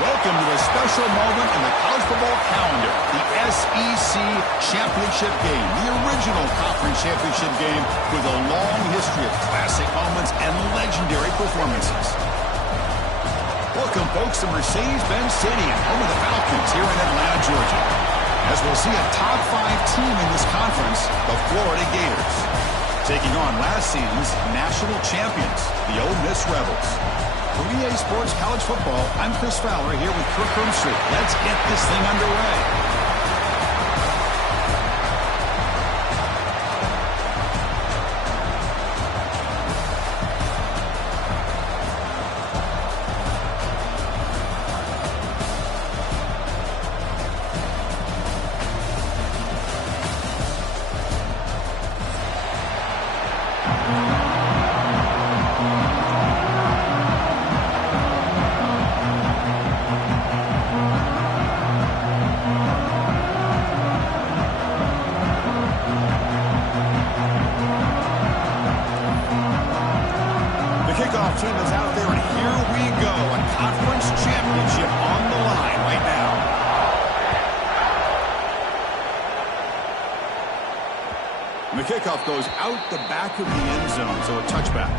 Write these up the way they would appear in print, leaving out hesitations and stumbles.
Welcome to a special moment in the college football calendar, the SEC Championship Game, the original conference championship game with a long history of classic moments and legendary performances. Welcome, folks, to Mercedes-Benz Stadium, home of the Falcons here in Atlanta, Georgia, as we'll see a top 5 team in this conference, the Florida Gators, taking on last season's national champions, the Ole Miss Rebels. For EA Sports College Football, I'm Chris Fowler here with Kirk Herbstreit. Let's get this thing underway. Team is out there, and here we go. A conference championship on the line right now. And the kickoff goes out the back of the end zone, so a touchback.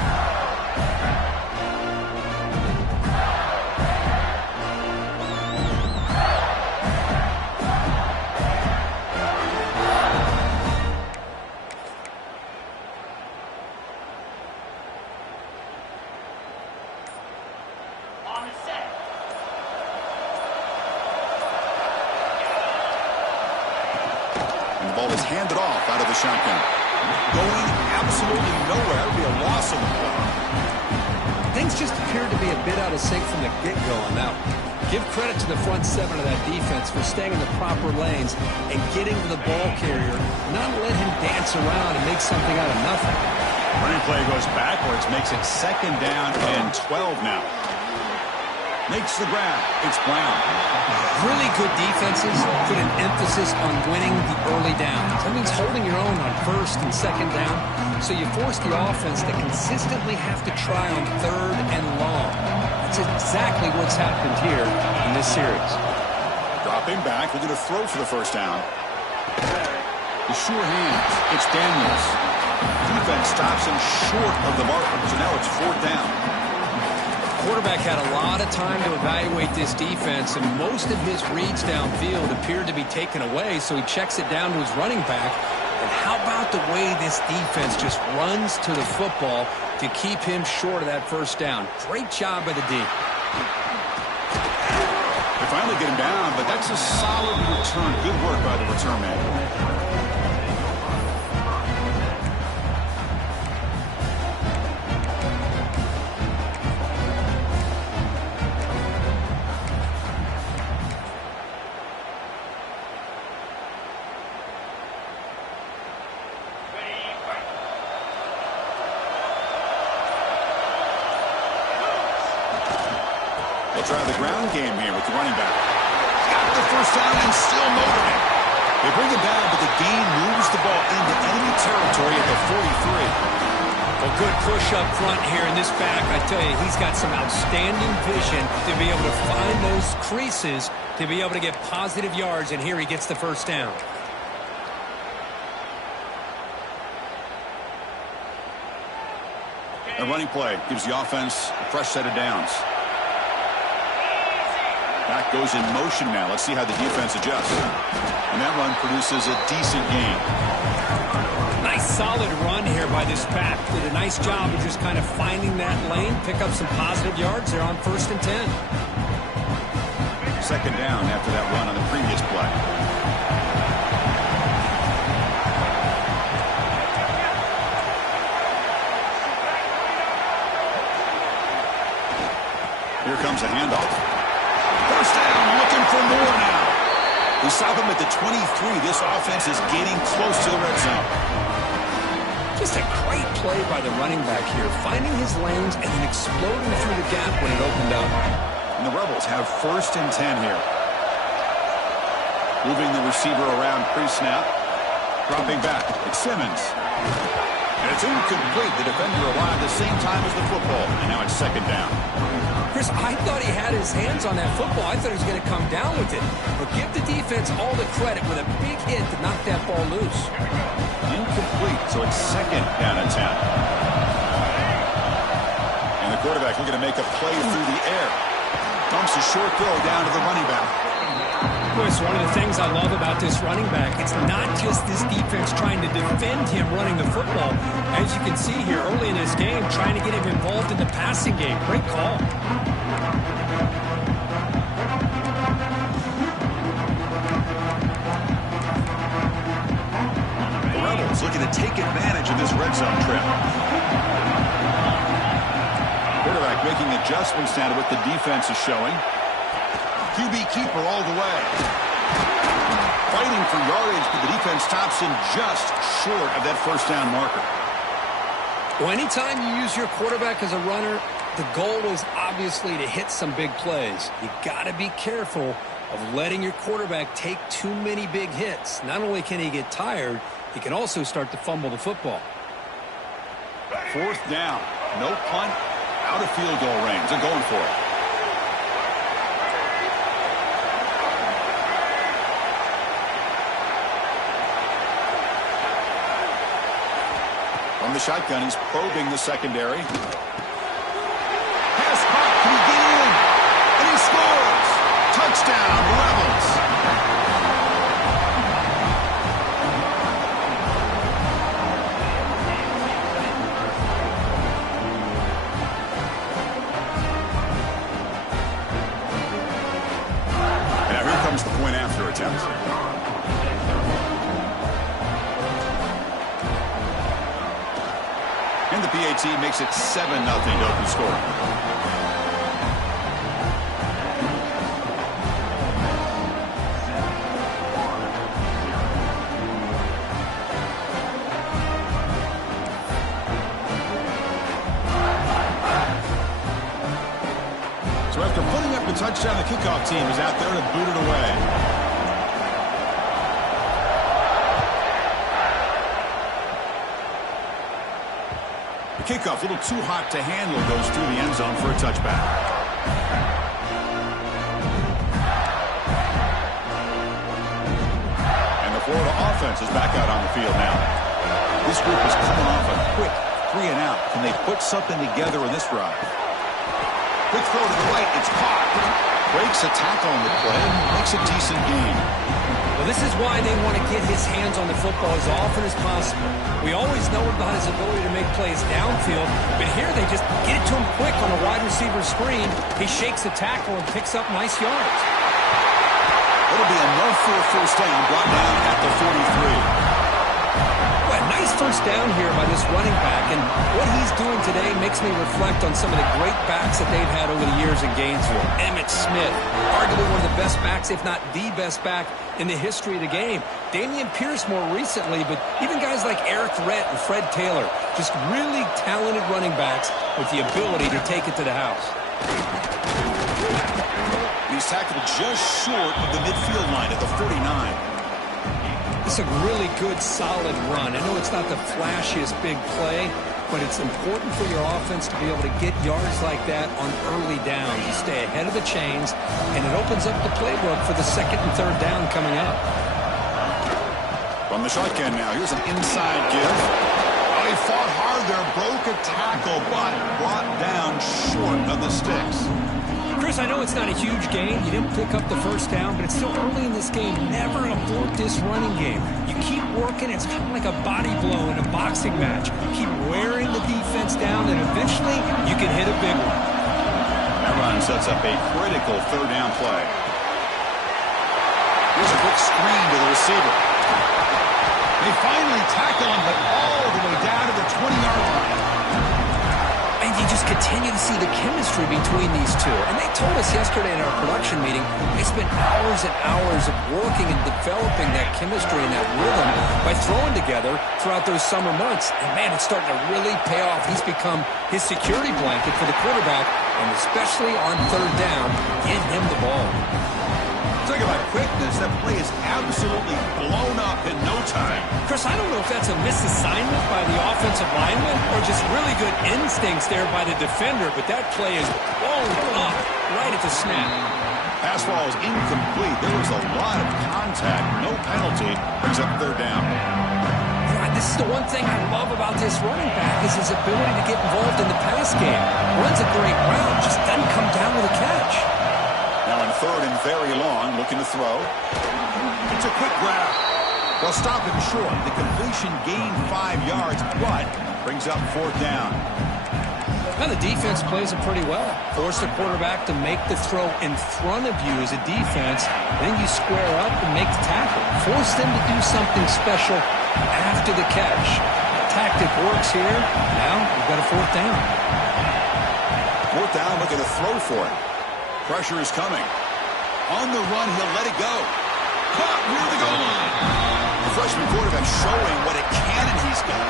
The ball is handed off out of the shotgun. Going absolutely nowhere. It would be a loss on the play. Things just appeared to be a bit out of sync from the get-go on that one. Give credit to the front 7 of that defense for staying in the proper lanes and getting to the ball carrier, not let him dance around and make something out of nothing. Running play goes backwards, makes it 2nd down and 12 now. Makes the grab. It's Brown. Really good defenses put an emphasis on winning the early downs. That means holding your own on 1st and 2nd down, so you force the offense to consistently have to try on 3rd and long. That's exactly what's happened here in this series. Dropping back, looking to throw for the 1st down. The sure hands. It's Daniels. Defense stops him short of the mark, so now it's 4th down. Quarterback had a lot of time to evaluate this defense, and most of his reads downfield appeared to be taken away, so he checks it down to his running back. And how about the way this defense just runs to the football to keep him short of that 1st down? Great job by the D. They finally get him down, but that's a solid return. Good work by the return man. They'll try the ground game here with the running back. Got the 1st down and still motoring. They bring him down, but the gain moves the ball into enemy territory at the 43. Well, good push up front here in this back. I tell you, he's got some outstanding vision to be able to find those creases, to be able to get positive yards, and here he gets the 1st down. A running play gives the offense a fresh set of downs. Back goes in motion now. Let's see how the defense adjusts. And that run produces a decent gain. Nice solid run here by this back. Did a nice job of just kind of finding that lane, pick up some positive yards there on 1st and 10. 2nd down after that run on the previous play. Here comes a handoff. First down, looking for more now. We stop him at the 23. This offense is getting close to the red zone. Just a great play by the running back here, finding his lanes and then exploding through the gap when it opened up. And the Rebels have 1st and 10 here. Moving the receiver around pre-snap. Dropping back. It's Simmons. And it's incomplete. The defender arrived at the same time as the football. And now it's 2nd down. Chris, I thought he had his hands on that football. I thought he was going to come down with it. But give the defense all the credit with a big hit to knock that ball loose. Incomplete, so it's 2nd down and 10. And the quarterback looking to make a play through the air. Dumps a short throw down to the running back. Chris, one of the things I love about this running back, it's not just this defense trying to defend him running the football. As you can see here early in this game, trying to get him involved in the passing game. Great call. The Rebels looking to take advantage of this red zone trip. Quarterback making adjustments now to what the defense is showing. QB keeper all the way. Fighting for yardage, but the defense stops him just short of that 1st down marker. Well, anytime you use your quarterback as a runner, the goal is obviously to hit some big plays. You got to be careful of letting your quarterback take too many big hits. Not only can he get tired, he can also start to fumble the football. 4th down. No punt. Out of field goal range. They're going for it. From the shotgun, he's probing the secondary. Pass caught. Can he get in? And he scores. Touchdown, Rebels. Now here comes the point after attempt. And the PAT makes it 7-0 to open score. So after putting up the touchdown, the kickoff team is out there to boot it away. The kickoff, a little too hot to handle, goes through the end zone for a touchback. And the Florida offense is back out on the field now. This group is coming off a quick 3 and out. Can they put something together in this drive? Quick throw to the right. It's caught. Breaks a tackle on the play. Makes a decent gain. Well, this is why they want to get his hands on the football as often as possible. We always know about his ability to make plays downfield, but here they just get it to him quick on a wide receiver screen. He shakes the tackle and picks up nice yards. It'll be enough for a 1st down, brought down at the 43. Well, a nice 1st down here by this running back, and what he's doing today makes me reflect on some of the great backs that they've had over the years in Gainesville. Emmitt Smith, arguably one of the best backs, if not the best back in the history of the game. Damian Pierce more recently, but even guys like Eric Rhett and Fred Taylor, just really talented running backs with the ability to take it to the house. He's tackled just short of the midfield line at the 49. It's a really good, solid run. I know it's not the flashiest big play, but it's important for your offense to be able to get yards like that on early downs. You stay ahead of the chains, and it opens up the playbook for the 2nd and 3rd down coming up. From the shotgun now, here's an inside give. Oh, he fought hard there, broke a tackle, but brought down short of the sticks. Chris, I know it's not a huge gain. You didn't pick up the 1st down, but it's still early in this game. Never abort this running game. You keep working. It's kind of like a body blow in a boxing match. Keep wearing the defense down, and eventually you can hit a big one. That run sets up a critical 3rd down play. Here's a quick screen to the receiver. They finally tackle him, but all the way down to the 20-yard line. And you just continue to see the chemistry between these two. And they told us yesterday in our production meeting, they spent hours and hours of working and developing that chemistry and that rhythm by throwing together throughout those summer months. And, man, it's starting to really pay off. He's become his security blanket for the quarterback, and especially on third down, get him the ball. Talking about quickness, that play is absolutely blown up in no time. Chris, I don't know if that's a misassignment by the offensive lineman or just really good instincts there by the defender, but that play is blown up right at the snap. Pass ball is incomplete. There was a lot of contact. No penalty. Brings up third down. This is the one thing I love about this running back is his ability to get involved in the pass game. Runs a great route, just doesn't come down with a catch. Now in third and very long, looking to throw. It's a quick grab. They'll stop him short. The completion gained 5 yards, but brings up fourth down. Now the defense plays it pretty well. Force the quarterback to make the throw in front of you as a defense. Then you square up and make the tackle. Force them to do something special after the catch. Tactic works here. Now we've got a fourth down. Fourth down, looking to throw for it. Pressure is coming. On the run, he'll let it go. Caught near the goal line. The freshman quarterback showing what a cannon he's got.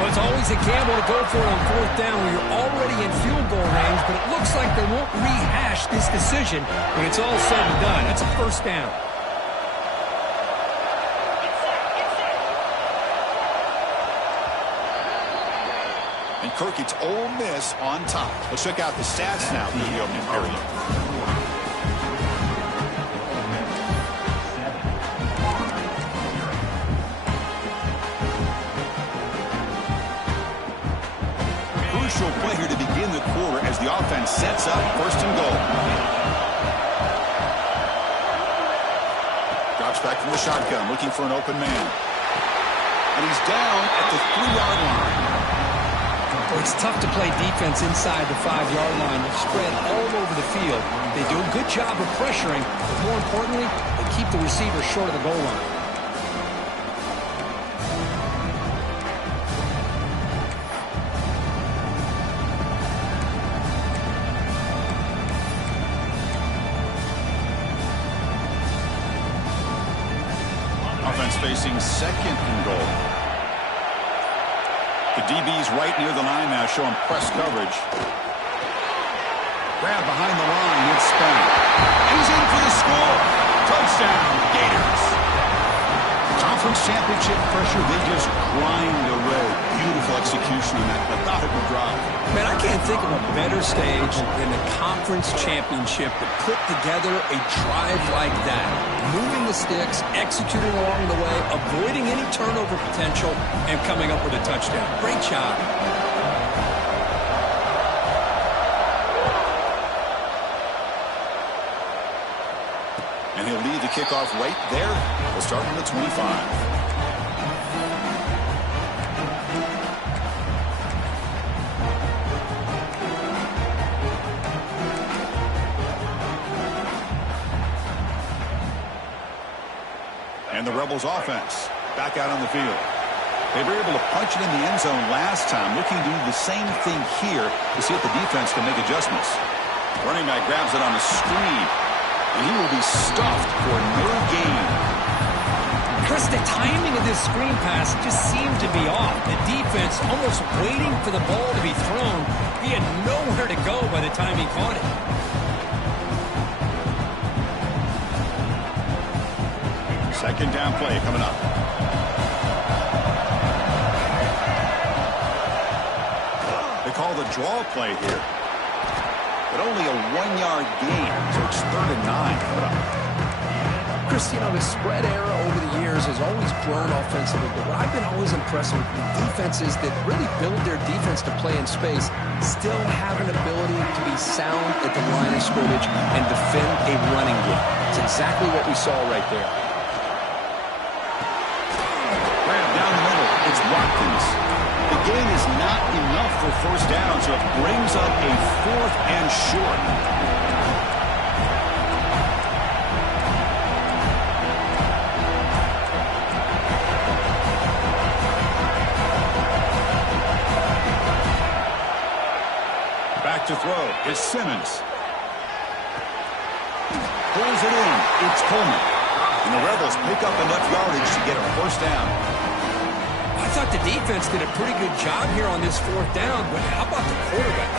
Well, it's always a gamble to go for it on fourth down when you're already in field goal range, but it looks like they won't rehash this decision when it's all said and done. That's a first down. And Kirk, it's Ole Miss on top. Let's check out the stats now for the opening period. Crucial play here to begin the quarter as the offense sets up first and goal. Drops back from the shotgun, looking for an open man. And he's down at the 3-yard line. It's tough to play defense inside the 5-yard line. They're spread all over the field. They do a good job of pressuring, but more importantly, they keep the receiver short of the goal line. Offense facing second and goal. The DB's right near the line now, showing press coverage. Grab behind the line, mid-spin. And he's in for the score. Touchdown, Gators. Conference championship pressure, they just grind away. Beautiful execution on that methodical drive. Man, I can't think of a better stage than the conference championship to put together a drive like that. Moving the sticks, executing along the way, avoiding any turnover potential, and coming up with a touchdown. Great job. And he'll lead the kickoff right there. We'll start from the 25. And the Rebels offense back out on the field. They were able to punch it in the end zone last time, looking to do the same thing here to see if the defense can make adjustments. Running back grabs it on a screen, and he will be stuffed for no gain. Chris, the timing of this screen pass just seemed to be off. The defense almost waiting for the ball to be thrown. He had nowhere to go by the time he caught it. Second down play coming up. They call the draw play here. But only a 1-yard gain, so it's 3rd and 9 coming up. Chris, you know, the spread era over the years has always grown offensively, but what I've been always impressed with the defenses that really build their defense to play in space still have an ability to be sound at the line of scrimmage and defend a running game. It's exactly what we saw right there. It's Watkins. The gain is not enough for first down, so it brings up a 4th and short. Back to throw. It's Simmons. Pulls it in. It's Coleman. And the Rebels pick up enough yardage to get a first down. I thought the defense did a pretty good job here on this fourth down, but how about the quarterback?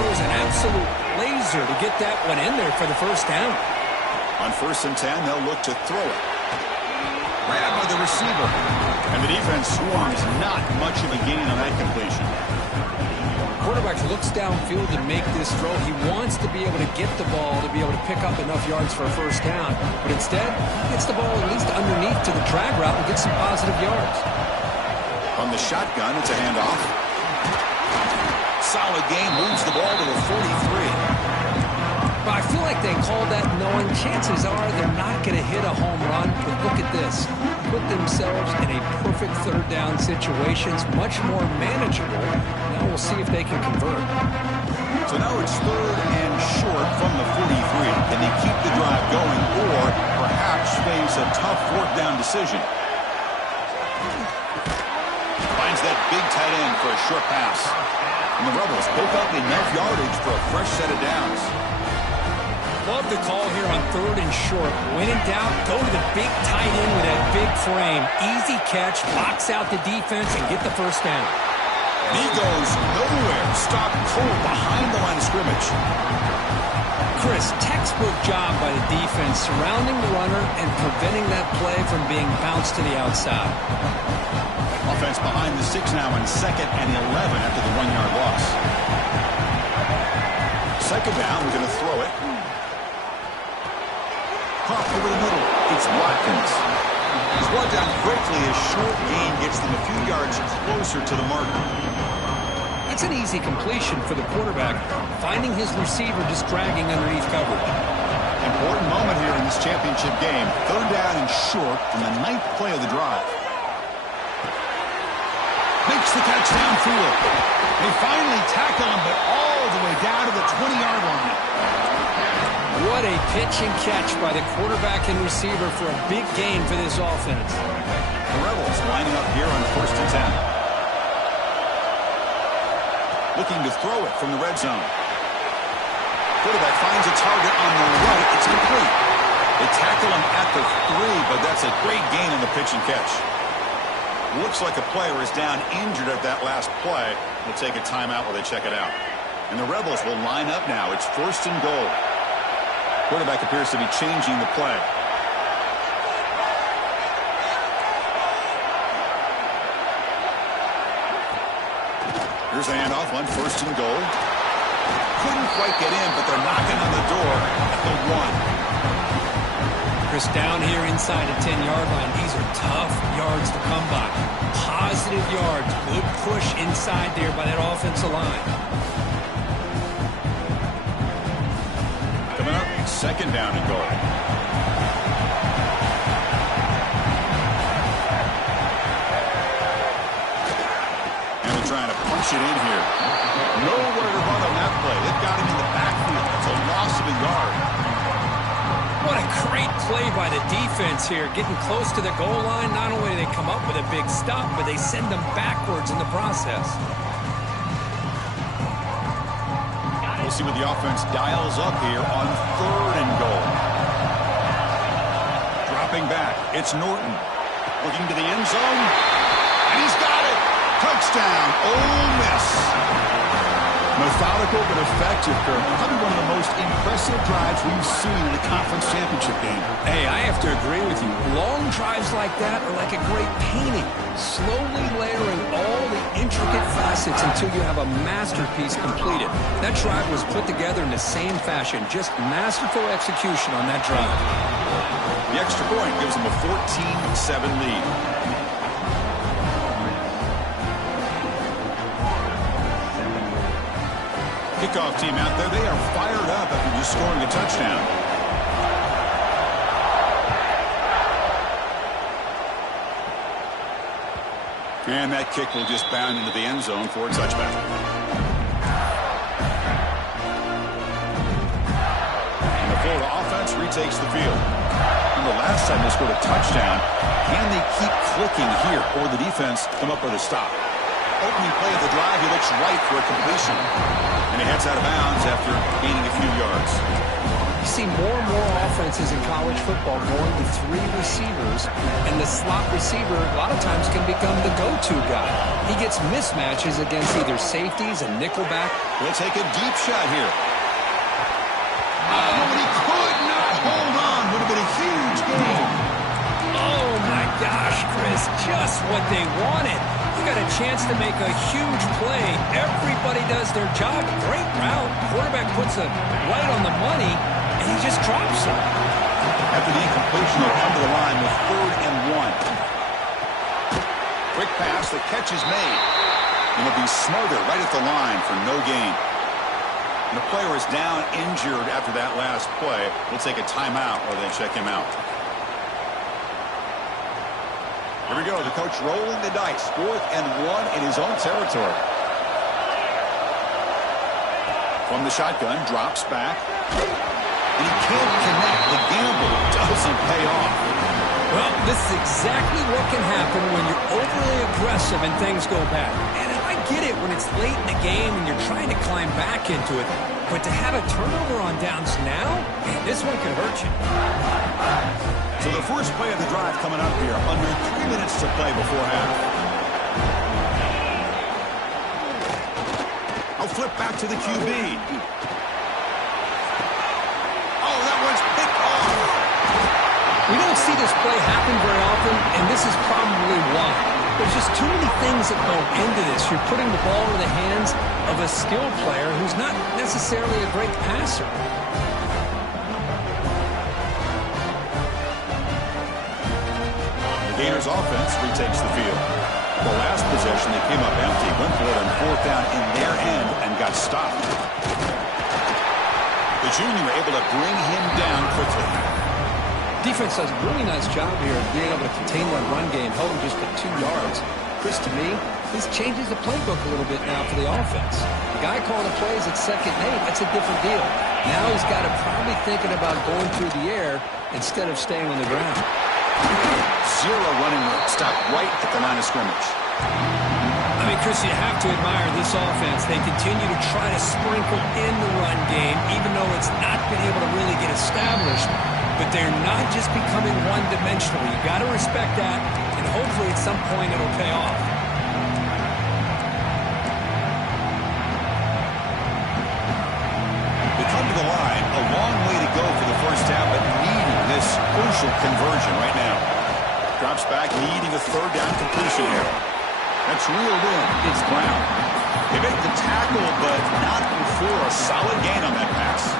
Throws an absolute laser to get that one in there for the first down. On 1st and 10, they'll look to throw it. Grabbed by the receiver. And the defense swarms not much of a gain on that completion. Quarterback looks downfield to make this throw. He wants to be able to get the ball to be able to pick up enough yards for a first down. But instead, he gets the ball at least underneath to the drag route and gets some positive yards. On the shotgun, it's a handoff. Solid game, moves the ball to the 43. But I feel like they called that knowing chances are they're not going to hit a home run. But look at this. Put themselves in a perfect third down situation. It's much more manageable. Now we'll see if they can convert. So now it's 3rd and short from the 43. Can they keep the drive going or perhaps face a tough 4th down decision? Finds that big tight end for a short pass. And the Rebels pick up enough yardage for a fresh set of downs. Love the call here on 3rd and short. When in doubt, go to the big tight end with that big frame. Easy catch, box out the defense, and get the first down. He goes nowhere. Stopped cold behind the line of scrimmage. Chris, textbook job by the defense surrounding the runner and preventing that play from being bounced to the outside. Offense behind the 6 now on 2nd and 11 after the 1-yard loss. 2nd down, we're going to throw it. Pop over the middle. It's Watkins. He's brought down quickly. A short gain gets them a few yards closer to the marker. That's an easy completion for the quarterback, finding his receiver just dragging underneath coverage. Important moment here in this championship game. 3rd down and short on the 9th play of the drive. Makes the catch downfield. They finally tackle him, but all the way down to the 20-yard line. What a pitch and catch by the quarterback and receiver for a big gain for this offense. The Rebels lining up here on 1st and 10. Looking to throw it from the red zone. Quarterback finds a target on the right. It's complete. They tackle him at the 3, but that's a great gain on the pitch and catch. Looks like a player is down injured at that last play. We'll take a timeout while they check it out. And the Rebels will line up now. It's 1st and goal. Quarterback appears to be changing the play. Here's the handoff on 1st and goal. Couldn't quite get in, but they're knocking on the door at the 1. Chris, down here inside the 10-yard line. These are tough yards to come by. Positive yards. Good push inside there by that offensive line. Coming up, 2nd down and goal. And they're trying to punch it in here. Nowhere to run on that play. They've got him in the backfield. It's a loss of a yard. What a great play by the defense here. Getting close to the goal line, not only do they come up with a big stop, but they send them backwards in the process. We'll see what the offense dials up here on 3rd and goal. Dropping back, it's Norton. Looking to the end zone, and he's got it. Touchdown, Ole Miss. Methodical but effective, Kirk. Probably one of the most impressive drives we've seen in the conference championship game. Hey, I have to agree with you. Long drives like that are like a great painting. Slowly layering all the intricate facets until you have a masterpiece completed. That drive was put together in the same fashion. Just masterful execution on that drive. The extra point gives them a 14-7 lead. Kickoff team out there, they are fired up after just scoring a touchdown. And that kick will just bound into the end zone for a touchback. And the Florida offense retakes the field. And the last time they scored a touchdown, can they keep clicking here, or the defense come up with a stop? Opening play of the drive, he looks right for a completion. And he heads out of bounds after gaining a few yards. You see more and more offenses in college football going to 3 receivers, and the slot receiver a lot of times can become the go-to guy. He gets mismatches against either safeties and nickelback. He'll take a deep shot here. Oh, but he could not hold on. Would have been a huge gain. Oh, my gosh, Chris, just what they wanted. You got a chance to make a huge play. Everybody does their job. Great route. Quarterback puts it right on the money, and he just drops it. After the incompletion, they'll come to the line with 3rd and 1. Quick pass, the catch is made. And it'll be smothered right at the line for no gain. And the player is down injured after that last play. We'll take a timeout while they check him out. Here we go, the coach rolling the dice. 4th and 1 in his own territory. From the shotgun, drops back. And he can't connect. The gamble doesn't pay off. Well, this is exactly what can happen when you're overly aggressive and things go bad. And I get it when it's late in the game and you're trying to climb back into it. But to have a turnover on downs now, man, this one can hurt you. So the first play of the drive coming up here. Under 3 minutes to play before half. I'll flip back to the QB. Oh, that one's picked off. We don't see this play happen very often, and this is probably why. There's just too many things that go into this. You're putting the ball in the hands of a skilled player who's not necessarily a great passer. The Gators offense retakes the field. The last possession, they came up empty, went for it on 4th down in their end and got stopped. The junior able to bring him down quickly. Defense does a really nice job here of being able to contain that run game, held him just to 2 yards. Chris, to me, this changes the playbook a little bit now for the offense. The guy calling the plays at 2nd and 8, that's a different deal. Now he's got to probably thinking about going through the air instead of staying on the ground. 0 running room, stopped right at the line of scrimmage. I mean, Chris, you have to admire this offense. They continue to try to sprinkle in the run game, even though it's not been able to really get established. But they're not just becoming one-dimensional. You've got to respect that, and hopefully at some point it'll pay off. They come to the line, a long way to go for the first half, but needing this crucial conversion right now. Drops back, needing a 3rd down completion here. That's reeled in. It's Brown. They make the tackle, but not before a solid gain on that pass.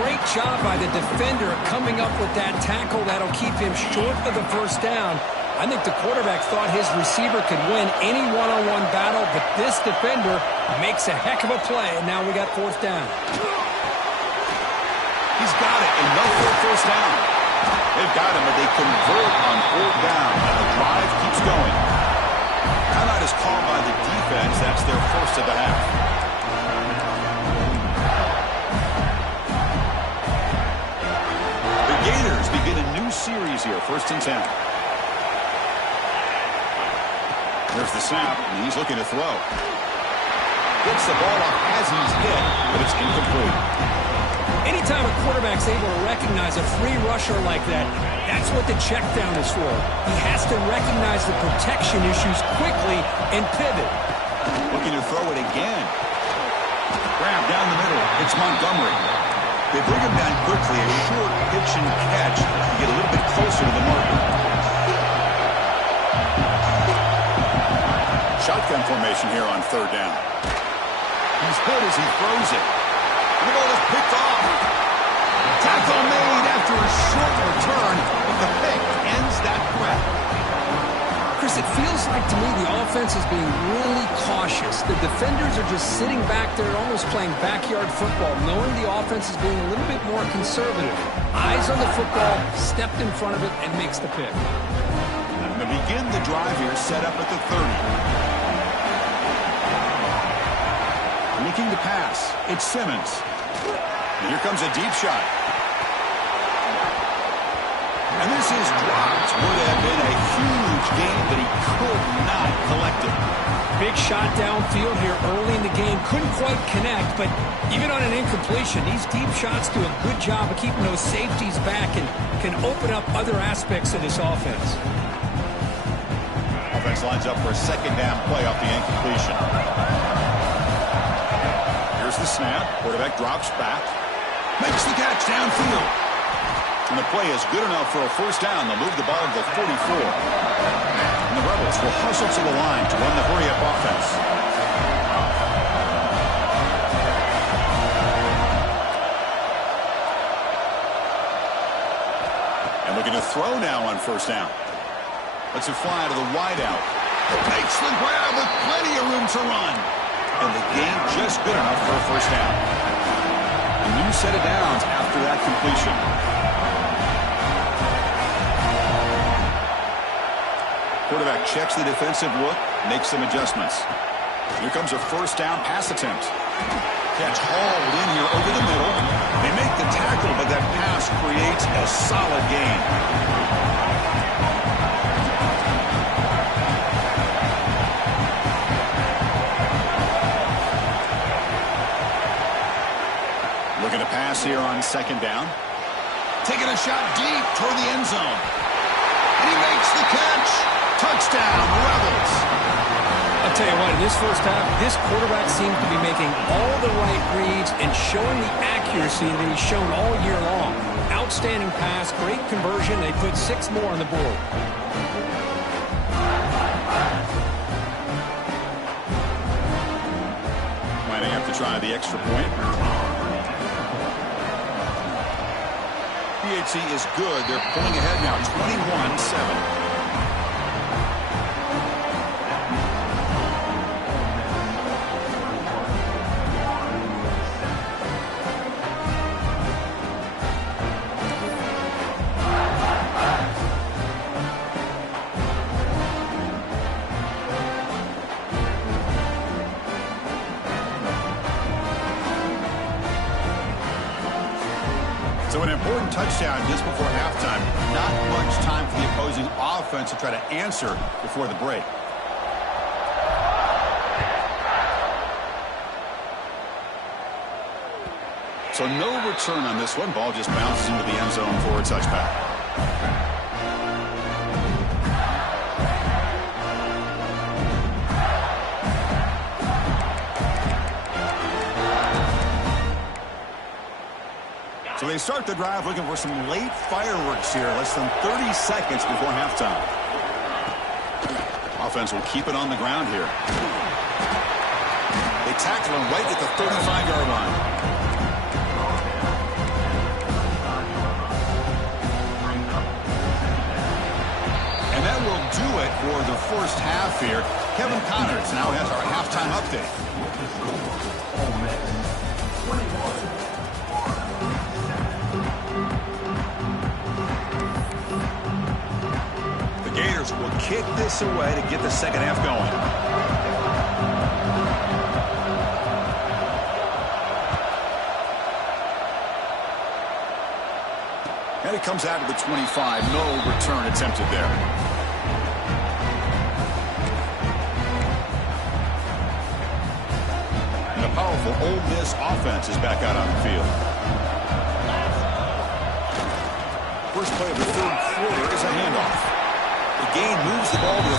Great job by the defender coming up with that tackle that'll keep him short of the first down. I think the quarterback thought his receiver could win any one-on-one battle, but this defender makes a heck of a play, and now we got 4th down. He's got it, enough for a first down. They've got him, but they convert on 4th down, and the drive keeps going. Timeout is called by the defense. That's their first of the half. The Gators begin a new series here, 1st and 10. There's the snap, and he's looking to throw. Gets the ball off as he's hit, but it's incomplete. Anytime a quarterback's able to recognize a free rusher like that, that's what the check down is for. He has to recognize the protection issues quickly and pivot. Looking to throw it again. Grab down the middle. It's Montgomery. They bring him down quickly. A short pitch and catch to get a little bit closer to the marker. Shotgun formation here on 3rd down. He's hit as he throws it. And the ball is picked off. Tackle made after a short return, but the pick ends that threat. Chris, it feels like to me the offense is being really cautious. The defenders are just sitting back there almost playing backyard football, knowing the offense is being a little bit more conservative. Eyes on the football, stepped in front of it, and makes the pick. To begin the drive here, set up at the 30. Looking to pass. It's Simmons. And here comes a deep shot. And this is dropped. Would have been a huge game, but he could not collect it. Big shot downfield here early in the game. Couldn't quite connect, but even on an incompletion, these deep shots do a good job of keeping those safeties back and can open up other aspects of this offense. Offense lines up for a second down play off the incompletion. Here's the snap. Quarterback drops back. Makes the catch downfield. And the play is good enough for a first down. They'll move the ball to the 44. And the Rebels will hustle to the line to run the hurry-up offense. And looking to throw now on first down. Let's it fly to the wideout. Takes the grab with plenty of room to run. And the gain just good enough for a first down. A new set of downs after that completion. Quarterback checks the defensive look, makes some adjustments. Here comes a first down pass attempt. Catch hauled in here over the middle. They make the tackle, but that pass creates a solid gain. Looking to pass here on second down. Taking a shot deep toward the end zone. And he makes the catch. Touchdown, Rebels. I'll tell you what, in this first half, this quarterback seems to be making all the right reads and showing the accuracy that he's shown all year long. Outstanding pass, great conversion. They put 6 more on the board. Might have to try the extra point. PHC is good. They're pulling ahead now, 21-7. So an important touchdown just before halftime. Not much time for the opposing offense to try to answer before the break. So no return on this one. Ball just bounces into the end zone for a touchback. So they start the drive looking for some late fireworks here, less than 30 seconds before halftime. Offense will keep it on the ground here. They tackle him right at the 35-yard line. And that will do it for the first half here. Kevin Connors now has our halftime update. Gators will kick this away to get the second half going. And it comes out of the 25. No return attempted there. And a powerful Ole Miss offense is back out on the field. First play of the third quarter is a handoff. The gain moves the ball to the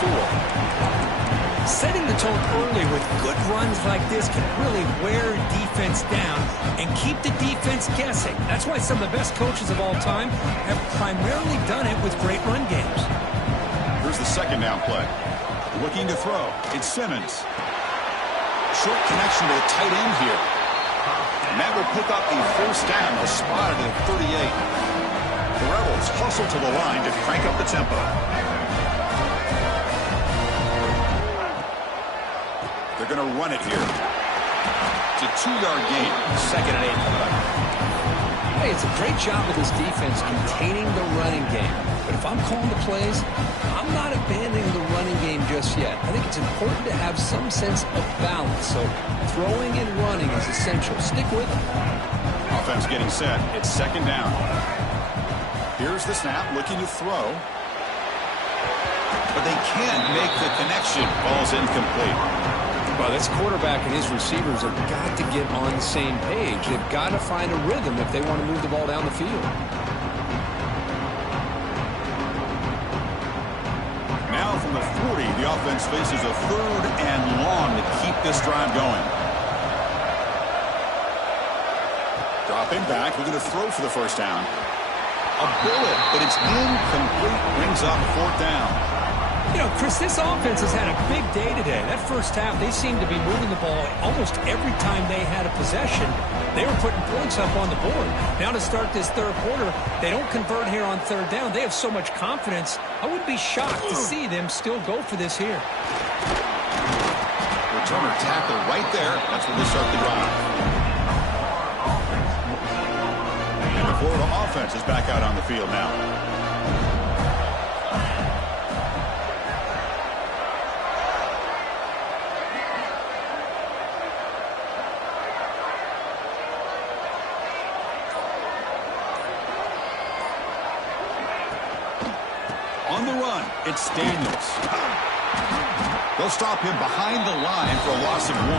34. Setting the tone early with good runs like this can really wear defense down and keep the defense guessing. That's why some of the best coaches of all time have primarily done it with great run games. Here's the second down play. Looking to throw. It's Simmons. Short connection to the tight end here. And that will pick up a first down. A spot at the 38. The Rebels hustle to the line to crank up the tempo. They're going to run it here. It's a 2-yard gain. Second and 8. Hey, it's a great job of this defense containing the running game. But if I'm calling the plays, I'm not abandoning the running game just yet. I think it's important to have some sense of balance. So throwing and running is essential. Stick with it. Offense getting set. It's second down. Here's the snap, looking to throw. But they can't make the connection. Ball's incomplete. Well, this quarterback and his receivers have got to get on the same page. They've got to find a rhythm if they want to move the ball down the field. Now from the 40, the offense faces a 3rd and long to keep this drive going. Dropping back, we're going to throw for the first down. A bullet, but it's incomplete. Brings up 4th down. You know, Chris, this offense has had a big day today. That first half, they seemed to be moving the ball almost every time they had a possession. They were putting points up on the board. Now to start this 3rd quarter, they don't convert here on 3rd down. They have so much confidence. I wouldn't be shocked to see them still go for this here. Returner tackle right there. That's where they start the drive. And the Florida offense is back out on the field now. On the run, it's Daniels. They'll stop him behind the line for a loss of 1.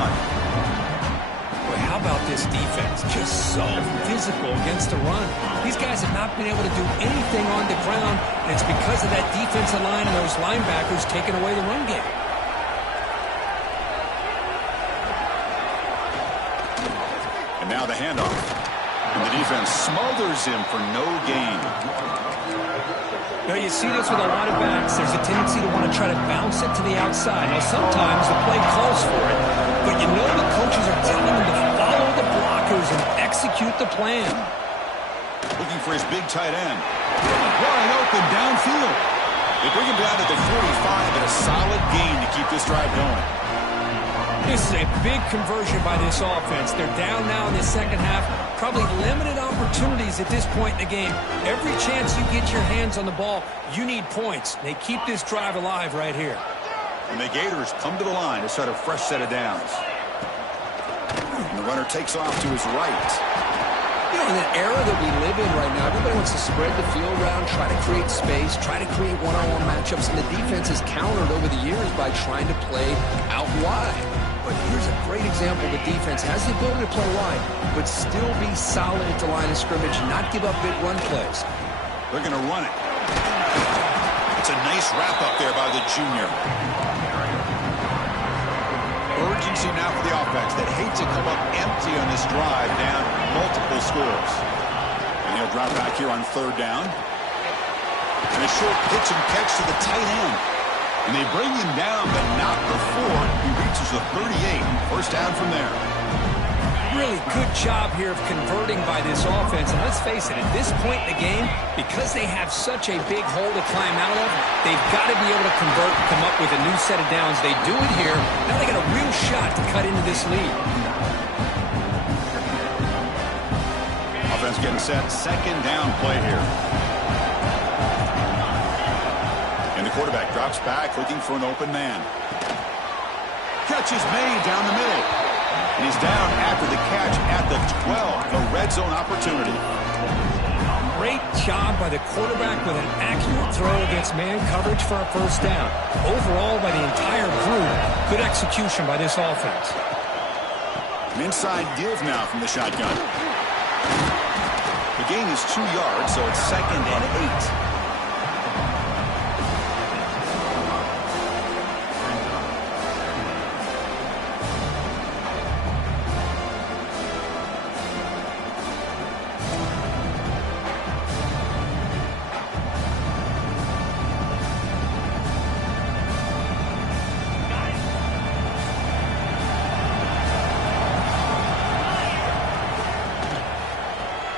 Boy, how about this defense? Just so physical against the run. These guys have not been able to do anything on the ground, and it's because of that defensive line and those linebackers taking away the run game. And now the handoff. And the defense smothers him for no gain. Now, you see this with a lot of backs. There's a tendency to want to try to bounce it to the outside. Now, sometimes the play calls for it, but you know the coaches are telling them to follow the blockers and execute the plan. Looking for his big tight end. Wide open downfield. They bring him down to the 45 and a solid gain to keep this drive going. This is a big conversion by this offense. They're down now in the second half. Probably limited opportunities at this point in the game. Every chance you get your hands on the ball, you need points. They keep this drive alive right here. And the Gators come to the line to start a fresh set of downs. And the runner takes off to his right. You know, in the era that we live in right now, everybody wants to spread the field around, try to create space, try to create one-on-one matchups, and the defense has countered over the years by trying to play out wide. But here's a great example. The defense has the ability to play wide, but still be solid at the line of scrimmage, not give up big run plays. They're going to run it. It's a nice wrap up there by the junior. Urgency now for the offense that hate to come up empty on this drive, down multiple scores. And he'll drop back here on 3rd down. And a short pitch and catch to the tight end. And they bring him down, but not before he reaches the 38. First down from there. Really good job here of converting by this offense. And let's face it, at this point in the game, because they have such a big hole to climb out of, they've got to be able to convert and come up with a new set of downs. They do it here. Now they got a real shot to cut into this lead. Offense getting set. 2nd down play here. Quarterback drops back, looking for an open man. Catch is made down the middle. And he's down after the catch at the 12. A red zone opportunity. Great job by the quarterback with an accurate throw against man coverage for a first down. Overall, by the entire group, good execution by this offense. An inside give now from the shotgun. The gain is 2 yards, so it's 2nd and 8.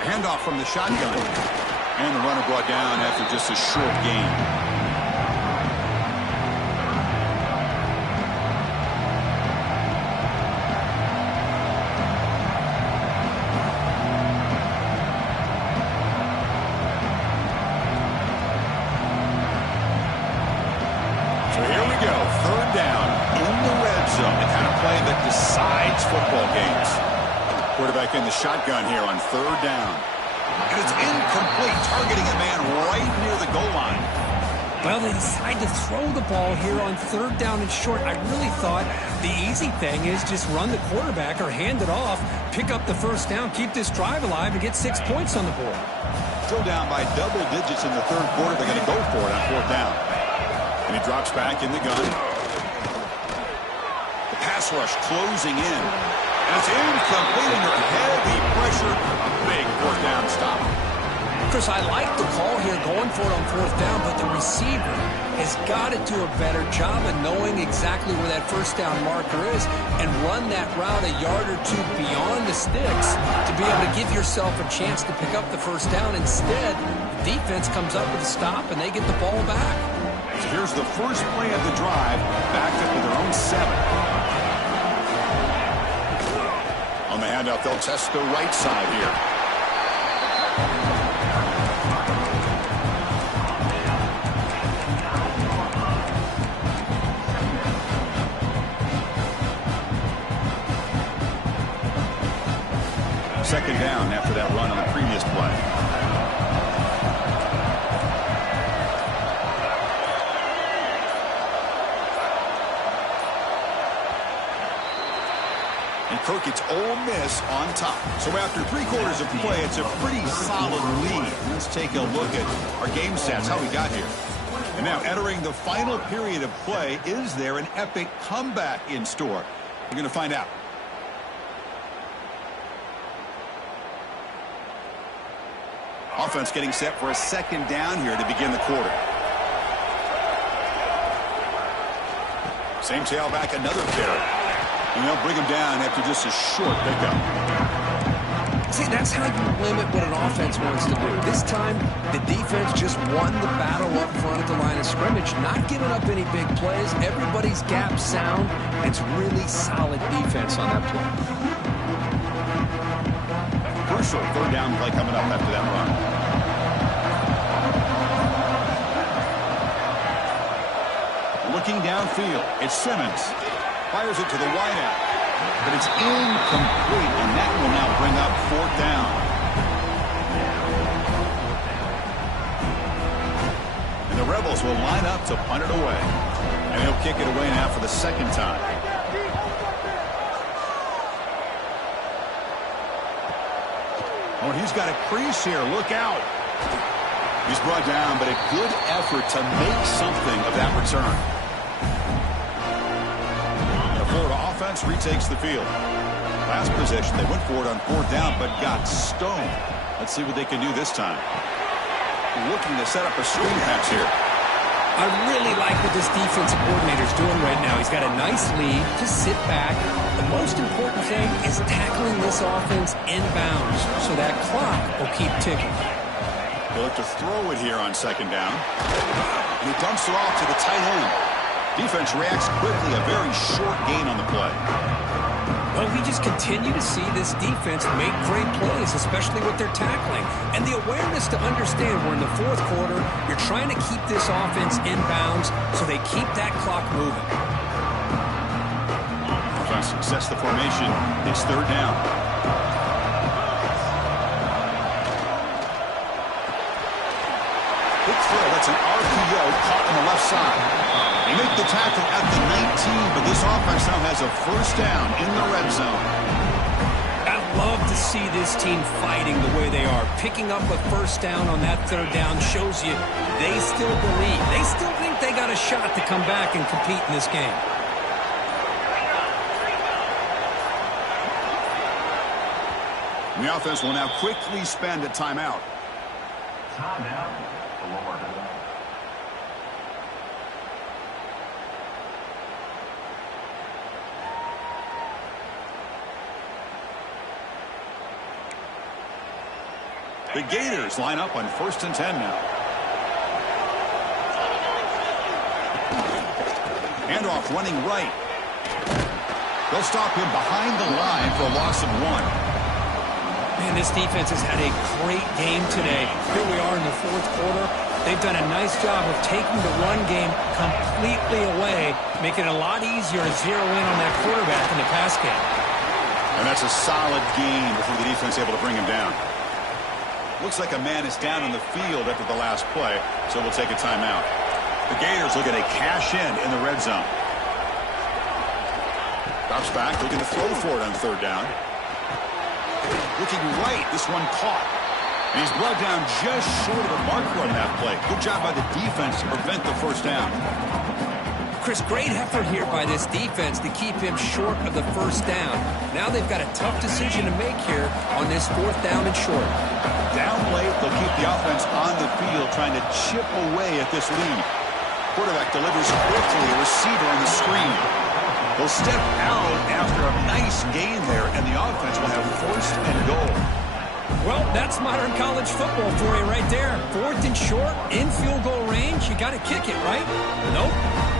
Handoff from the shotgun. And the runner brought down after just a short gain. So here we go. 3rd down in the red zone. The kind of play that decides football games. Quarterback in the shotgun here on 3rd down. And it's incomplete, targeting a man right near the goal line. Well, they decide to throw the ball here on 3rd down and short. I really thought the easy thing is just run the quarterback or hand it off, pick up the 1st down, keep this drive alive, and get 6 points on the board. Still down by double digits in the 3rd quarter. They're going to go for it on 4th down. And he drops back in the gun. The pass rush closing in. And it's incomplete under heavy pressure. A big 4th down stop. Chris, I like the call here going for it on 4th down, but the receiver has got to do a better job of knowing exactly where that 1st down marker is and run that route a yard or 2 beyond the sticks to be able to give yourself a chance to pick up the 1st down. Instead, the defense comes up with a stop and they get the ball back. So here's the first play of the drive, backed up to their own 7. On the handoff, they'll test the right side here. Second down after that run on the previous play. And Kirk, it's Ole Miss on top. So after 3 quarters of play, it's a pretty solid lead. Let's take a look at our game stats, how we got here. And now entering the final period of play, is there an epic comeback in store? We're going to find out. Offense getting set for a 2nd down here to begin the quarter. Same tailback, another carry. And they'll bring him down after just a short pickup. See, that's how you limit what an offense wants to do. This time, the defense just won the battle up front at the line of scrimmage, not giving up any big plays. Everybody's gap sound. It's really solid defense on that play. Crucial 3rd down play coming up after that run. Looking downfield, it's Simmons. Fires it to the wideout. But it's incomplete, and that will now bring up 4th down. And the Rebels will line up to punt it away. And he'll kick it away now for the 2nd time. Oh, he's got a crease here. Look out. He's brought down, but a good effort to make something of that return. The Florida offense retakes the field. Last possession, they went for it on 4th down, but got stoned. Let's see what they can do this time. Looking to set up a screen pass here. I really like what this defensive coordinator is doing right now. He's got a nice lead. Just sit back. The most important thing is tackling this offense inbounds so that clock will keep ticking. They'll look to throw it here on 2nd down. And he dumps it off to the tight end. Defense reacts quickly. A very short gain on the play. Well, we just continue to see this defense make great plays, especially with their tackling. And the awareness to understand we're in the 4th quarter, you're trying to keep this offense inbounds so they keep that clock moving. Trying to success the formation. It's 3rd down. Big throw. That's an RPO caught on the left side. They make the tackle at the 19, but this offense now has a 1st down in the red zone. I love to see this team fighting the way they are. Picking up a 1st down on that 3rd down shows you they still believe. They still think they got a shot to come back and compete in this game. The offense will now quickly spend a timeout. Timeout. The Gators line up on 1st and 10 now. Handoff running right. They'll stop him behind the line for a loss of 1. Man, this defense has had a great game today. Here we are in the 4th quarter. They've done a nice job of taking the run game completely away, making it a lot easier to zero in on that quarterback in the pass game. And that's a solid gain before the defense able to bring him down. Looks like a man is down on the field after the last play, so we'll take a timeout. The Gators looking to cash in the red zone. Drops back, looking to throw for it on third down. Looking right, this one caught. And he's brought down just short of the marker on that play. Good job by the defense to prevent the first down. Chris, great effort here by this defense to keep him short of the first down. Now they've got a tough decision to make here on this fourth down and short. Down late, they'll keep the offense on the field trying to chip away at this lead. Quarterback delivers quickly, a receiver on the screen. They'll step out after a nice gain there, and the offense will have first and goal. Well, that's modern college football for you right there. Fourth and short, in field goal range, you got to kick it, right? Nope.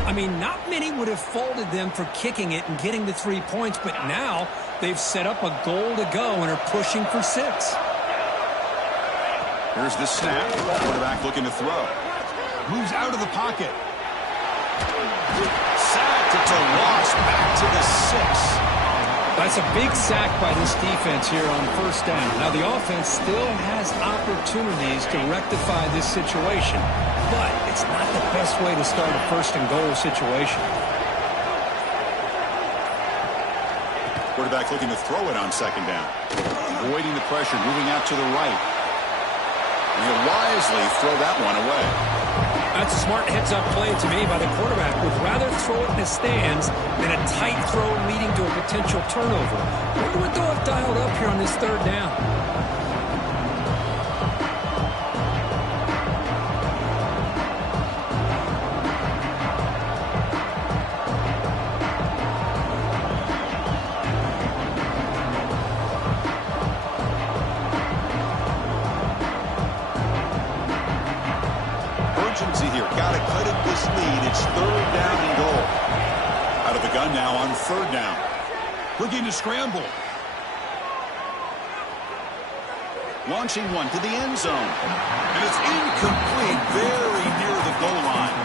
I mean, not many would have faulted them for kicking it and getting the 3 points, but now they've set up a goal to go and are pushing for 6. Here's the snap. Quarterback looking to throw. Moves out of the pocket. Sacked. It's a loss back to the 6. That's a big sack by this defense here on first down. Now, the offense still has opportunities to rectify this situation, but it's not the best way to start a first and goal situation. Quarterback looking to throw it on second down. Avoiding the pressure, moving out to the right. And he'll wisely throw that one away. That's a smart heads-up play to me by the quarterback. Would rather throw it in the stands than a tight throw leading to a potential turnover. Wonder what they'll have dialed up here on this third down. Here. Got to cut it this lead. It's third down and goal. Out of the gun now on third down. Looking to scramble. Launching one to the end zone. And it's incomplete, very near the goal line.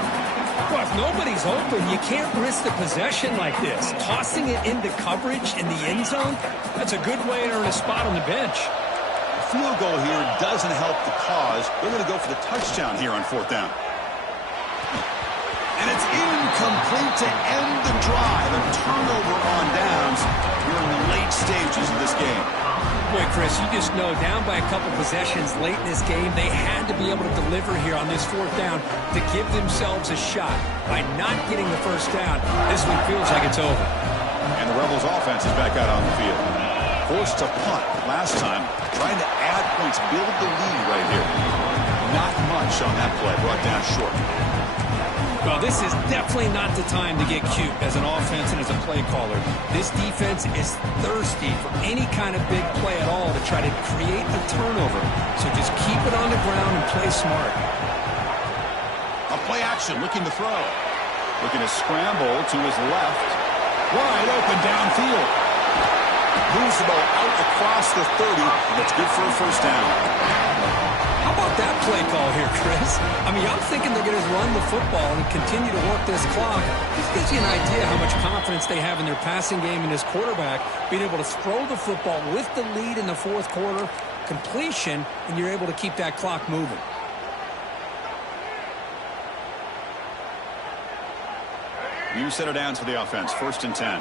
Well, if nobody's open, you can't risk the possession like this. Tossing it into coverage in the end zone, that's a good way to earn a spot on the bench. A field goal here doesn't help the cause. They're going to go for the touchdown here on fourth down. And it's incomplete to end the drive. A turnover on downs here in the late stages of this game. Boy, Chris, you just know down by a couple possessions late in this game, they had to be able to deliver here on this fourth down to give themselves a shot. By not getting the first down, this one feels like it's over. And the Rebels offense is back out on the field. Forced to punt last time, trying to add points, build the lead right here. Not much on that play, brought down short. Well, this is definitely not the time to get cute as an offense and as a play caller. This defense is thirsty for any kind of big play at all to try to create a turnover. So just keep it on the ground and play smart. A play action, looking to throw. Looking to scramble to his left. Wide open downfield. Moves the ball out across the 30. That's good for a first down. How about that play call here, Chris? I mean, I'm thinking they're going to run the football and continue to work this clock. This gives you an idea how much confidence they have in their passing game and this quarterback being able to throw the football with the lead in the fourth quarter, completion, and you're able to keep that clock moving. You set it down to the offense, 1st and 10.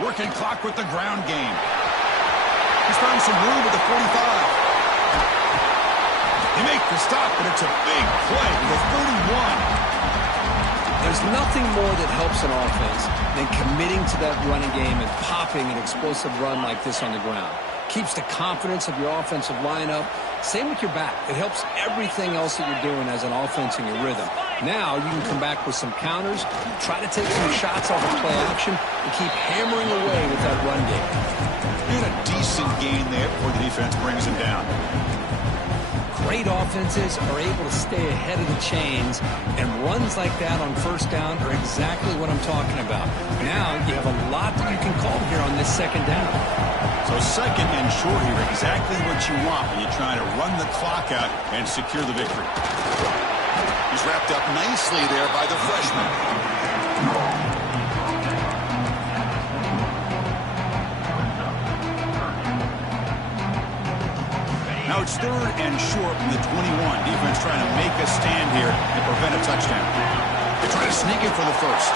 Working clock with the ground game. He's found some room at the 45. He makes the stop, but it's a big play with a 31. There's nothing more that helps an offense than committing to that running game and popping an explosive run like this on the ground. Keeps the confidence of your offensive lineup. Same with your back. It helps everything else that you're doing as an offense in your rhythm. Now you can come back with some counters, try to take some shots off of play action, and keep hammering away with that run game. And a decent gain there before the defense brings him down. Great offenses are able to stay ahead of the chains, and runs like that on first down are exactly what I'm talking about. Now you have a lot that you can call here on this second down. So second and short here, exactly what you want when you're trying to run the clock out and secure the victory. He's wrapped up nicely there by the freshman. it's 3rd and short from the 21. Defense trying to make a stand here and prevent a touchdown. They try to sneak it for the first.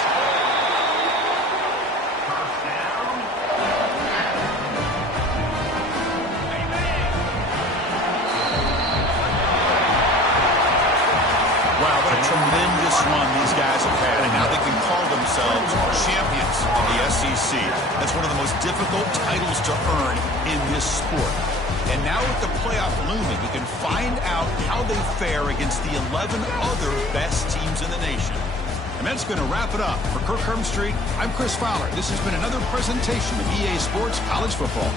Wow, what a tremendous run these guys have had, and now they can call themselves champions of the SEC. That's one of the most difficult titles to earn in this sport. And now with the playoff looming, we can find out how they fare against the 11 other best teams in the nation. And that's going to wrap it up. For Kirk Street, I'm Chris Fowler. This has been another presentation of EA Sports College Football.